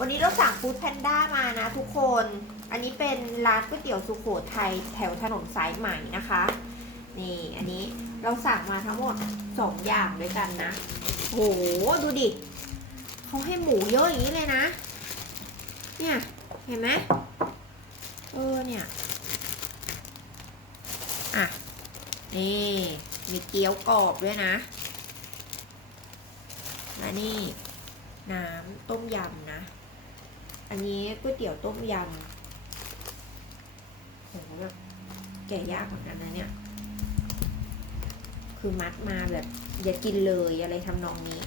วันนี้เราสั่งฟู้ดแพนด้ามานะทุกคน อันนี้เป็นร้านก๋วยเตี๋ยวสุโขทัยแถวถนนสายใหม่นะคะ นี่อันนี้เราสั่งมาทั้งหมดสองอย่างด้วยกันนะ โหดูดิเขาให้หมูเยอะอย่างนี้เลยนะ เนี่ยเห็นไหมเออเนี่ย อะ นี่มีเกี๊ยวกรอบด้วยนะ และนี่น้ำต้มยำนะ อันนี้ก๋วยเตี๋ยวต้มยำโหแบบแกะยากเหมือนกันนะเนี่ย คือมัดมาแบบ อย่ากินเลยอะไรทำนองนี้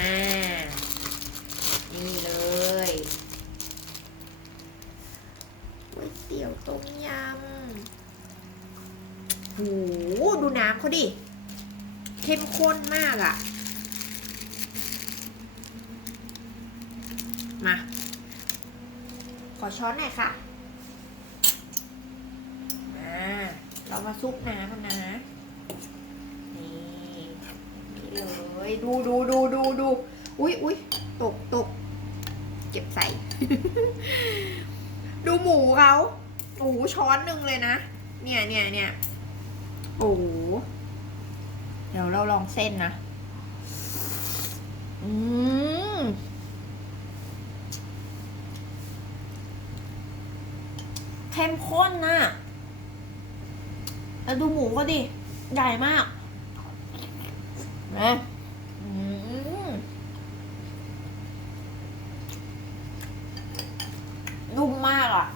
อ่า นี่เลยก๋วยเตี๋ยวต้มยำโหดูน้ำเขาดิ เข้มข้นมากอะ มา ขอช้อนหน่อยค่ะอ่าเรามาซุปน้ำกันนะนี่นี่เลยดูดูดูดูดูอุ้ยอุ้ยตกตกเก็บใส่ ดูหมูเขาโอ้ช้อนหนึ่งเลยนะ เนี่ยเนี่ยเนี่ยโอ้โหเดี๋ยวเราลองเส้นนะ อืม เข้มข้นนะแล้วดูหมูก็ดิ ใหญ่มากนะอืมนุ่มมากอะ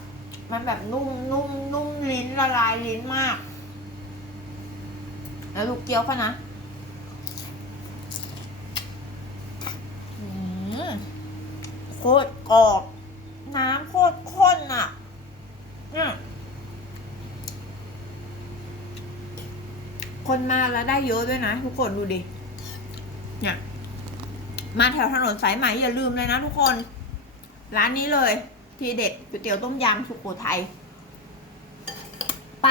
มันแบบนุ่มนุ่มนุ่มลิ้นละลายลิ้นมาก แล้วดูเกี๊ยวเขานะอืมโคตรกรอบ น้ำโคตรข้นอะเนี่ย คนมาแล้วได้เยอะด้วยนะทุกคนดูดิ เนี่ย มาแถวถนนสายใหม่อย่าลืมเลยนะทุกคน ร้านนี้เลย ทีเด็ดก๋วยเตี๋ยวต้มยำสุโขทัยไป